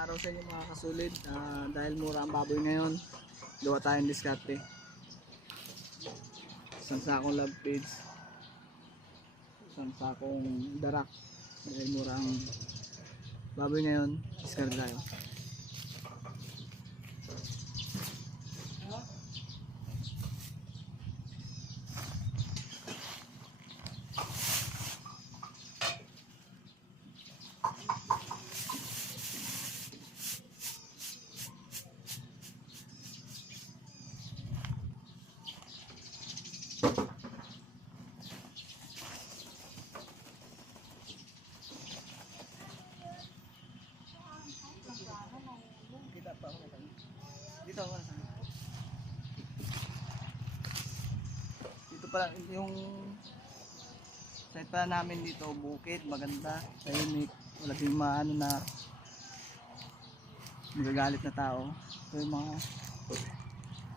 araw sa inyo mga kasulid. Dahil mura ang baboy ngayon, gawa tayong diskarte. Isang sakong love page, isang sakong darak. Dahil mura ang baboy ngayon, diskarte tayo. Dito pala yung site pala namin dito, bukid, maganda, tahimik, wala din maano na magagalit na tao. Ito yung mga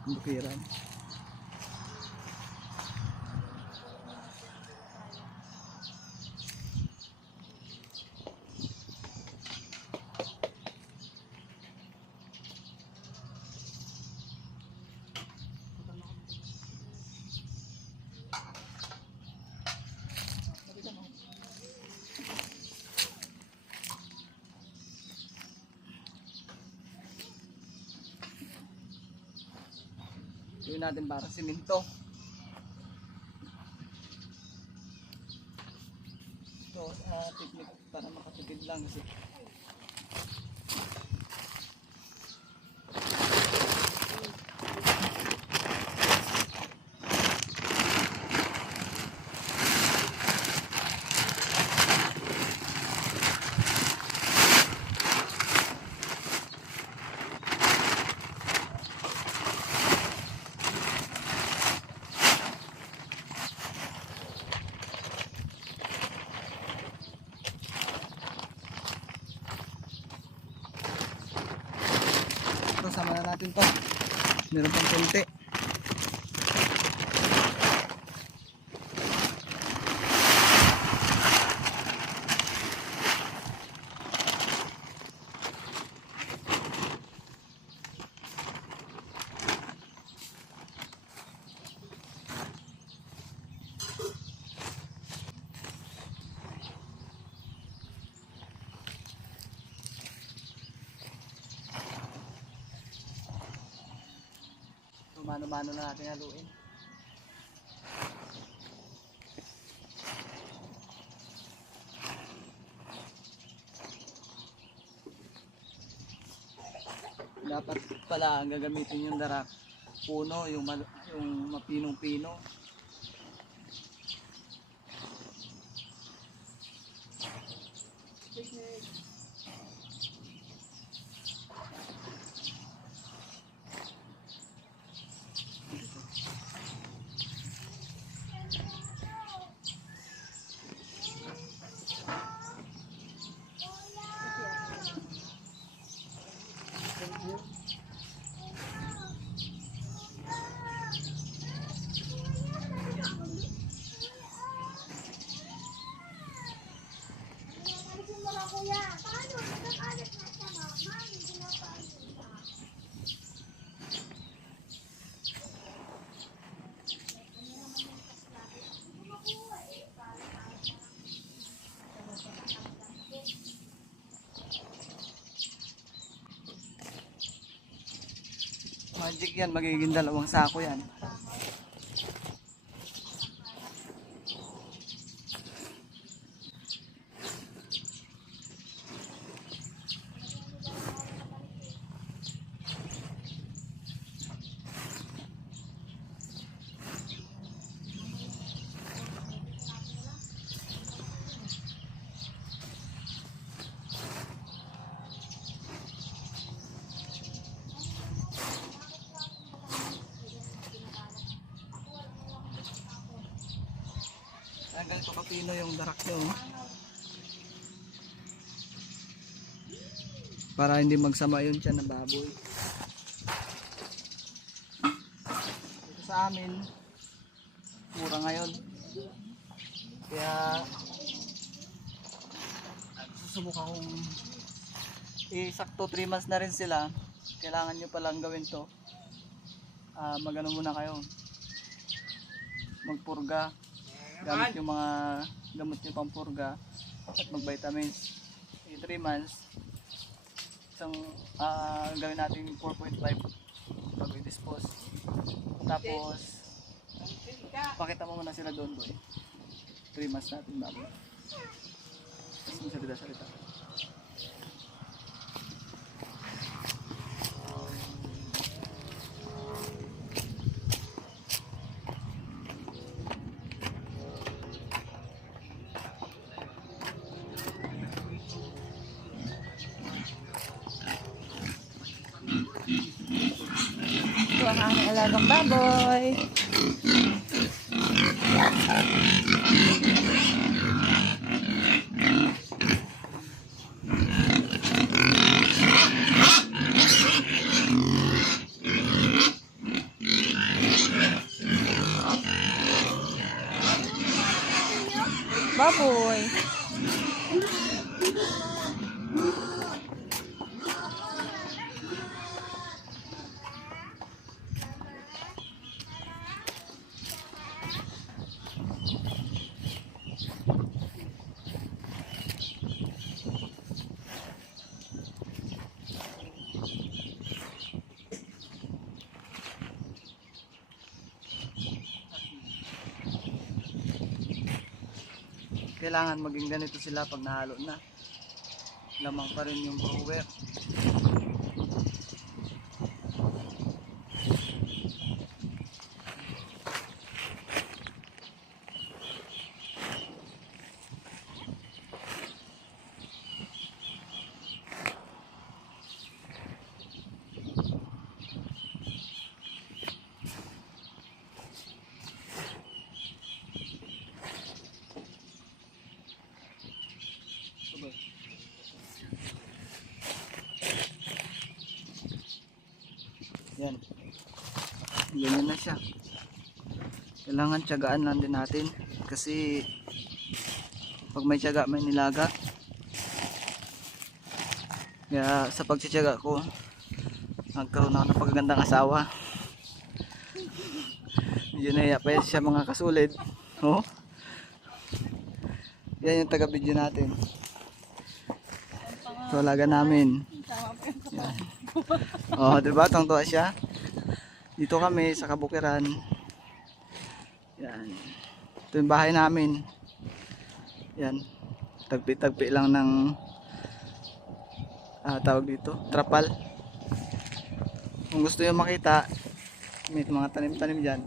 bukiran. Gawin natin para siminto. Ito, technique para makatipid lang kasi sama na natin to. Meron pang konti. Mano-mano na natin haluin. Dapat pala ang gagamitin yung darak, puno, yung mapinong-pino. Magic yan, magiging 2 sako yan. Ganito kapino yung darak nyo para hindi magsama yun siya ng baboy. Dito sa amin mura ngayon, kaya susubukan kong sakto 3 months na rin sila, kailangan nyo palang gawin to. Magano muna kayo, magpurga, gamit yung mga gamot nyo pang purga at mag vitamins. 3 months isang gawin natin 4.5 bago i-dispose. Tapos pakita mo muna sila doon, boy. 3 months natin bago. Tapos salita. Ito ang aming alagang baboy. Baboy. Kailangan maging ganito sila pag nahalo na. Lamang pa rin yung grower. Yan. Ganyan na siya. Kailangan tiyagaan lang din natin. Kasi pag may tiyaga, may nilaga. Kaya sa pagtitiyaga ko, nagkaroon ako ng pagagandang asawa. Medyo nahiya pa yan siya mga kasulid. Oh. Yan yung taga-video natin. So, alaga namin. Yan. Oh, diba? Tungtuwa siya. Dito kami sa Kabukiran. Yan. Ito yung bahay namin. Yan. Tagpi-tagpi lang ng tawag dito, trapal. Kung gusto nyo makita, may mga tanim-tanim dyan.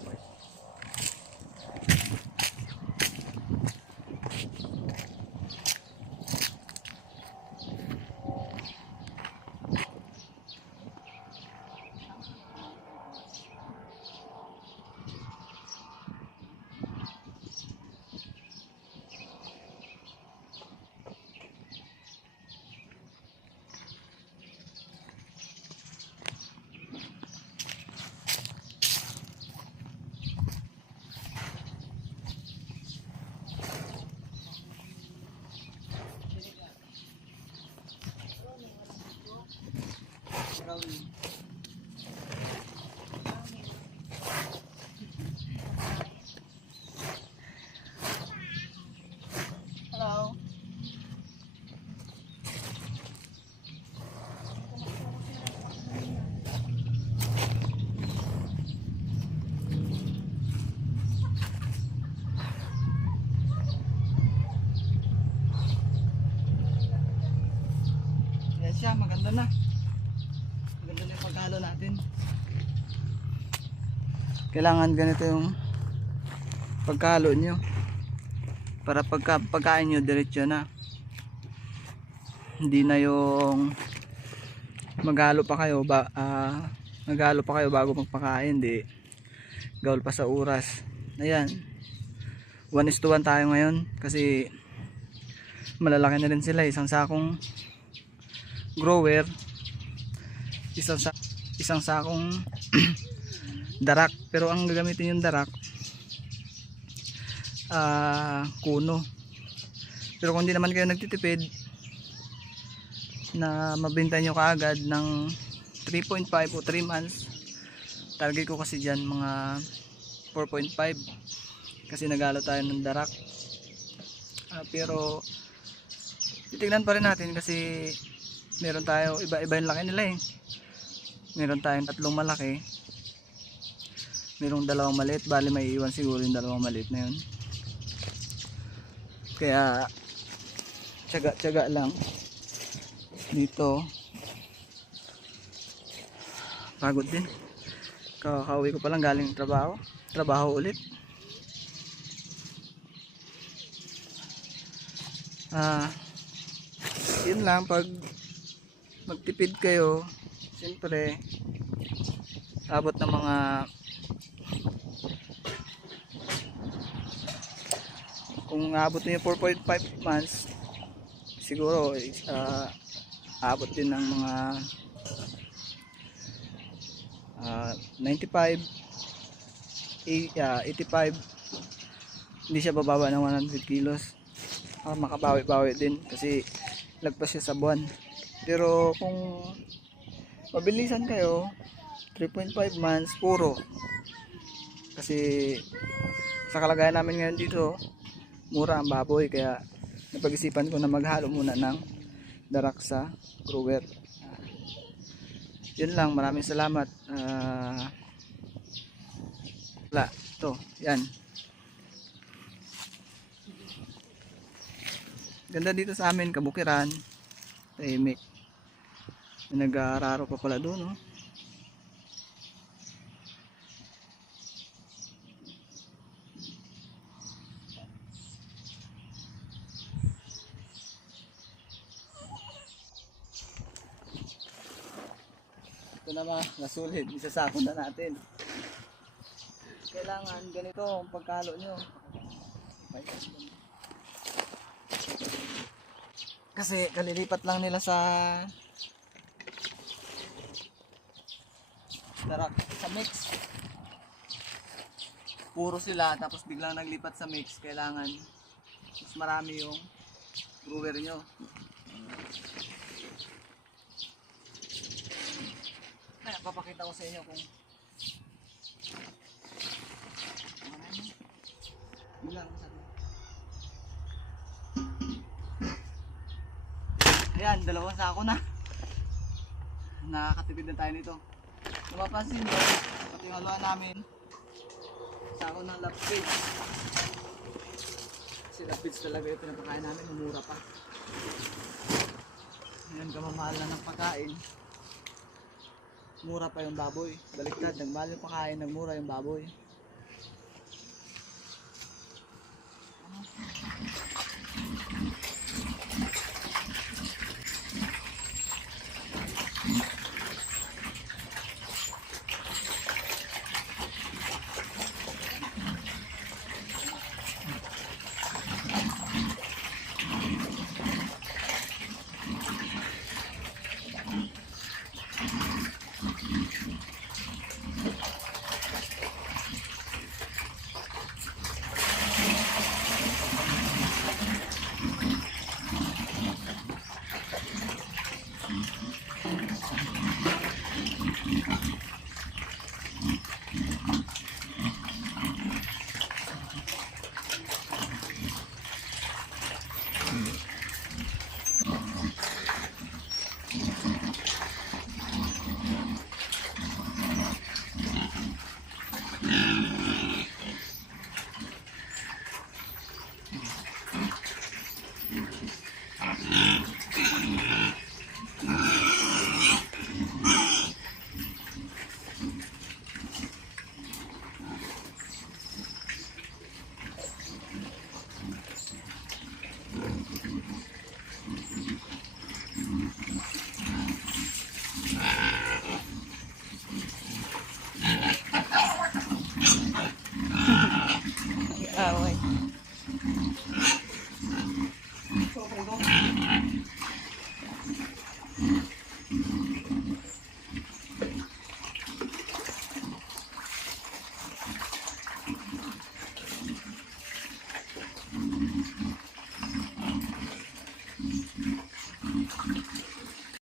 Hello. Yan siya, maganda na. Maganda na yung paghalo natin. Kailangan ganito yung pagkahalo nyo para pagkain nyo diretso na, hindi na yung maghalo pa kayo bago magpakain, di gawal pa sa oras. Ayan, 1:1 tayo ngayon kasi malalaki na rin sila. Isang sakong grower, isang sakong darak, pero ang gagamitin yung darak kuno. Pero kung di naman kayo nagtitipid, na mabenta nyo kaagad ng 3.5 o 3 months. Target ko kasi dyan mga 4.5 kasi nagalo tayo ng darak. Pero titignan pa rin natin kasi meron tayo iba-iba yung laki nila eh. Meron tayong 3 malaki, merong 2 maliit, bali may iwan siguro yung 2 maliit na yun. Kaya tiyaga lang dito. Pagod din, kakauwi ko pa lang galing trabaho ulit. Yun lang, pag magtipid kayo, siyempre abot ng mga kung abot niyo 4.5 months siguro abot din ng mga 95 85. Hindi siya bababa ng 100 kilos. Makabawi-bawi din kasi lagpas siya sa buwan. Pero kung mabilisan kayo, 3.5 months puro. Kasi sa kalagayan namin ngayon dito, mura ang baboy, kaya napag-isipan ko na maghalo muna ng darak sa grower. Yun lang, maraming salamat. Wala, ito, yan. Ganda dito sa amin, kabukiran, tahimik. Nag-aararo pa pala doon, no? Ito naman, nasulit, isasako na natin. Kailangan ganito ang pagkalo nyo. Kasi kalilipat lang nila sa darak, sa mix. Puro sila tapos biglang naglipat sa mix. Kailangan mas marami yung brewer nyo. Kaya papakita ko sa inyo kung bilang sabi. Ayan, 2 sako na. Nakakatipid na tayo nito. Kung mapansin nyo, pati yung haluan namin, sako ng lap feeds. Kasi lap feeds talaga yung pinapakain namin, mura pa. Ngayon kamamahal na ng pagkain, mura pa yung baboy. Baliktad, nagmahal yung pagkain, nagmura yung baboy.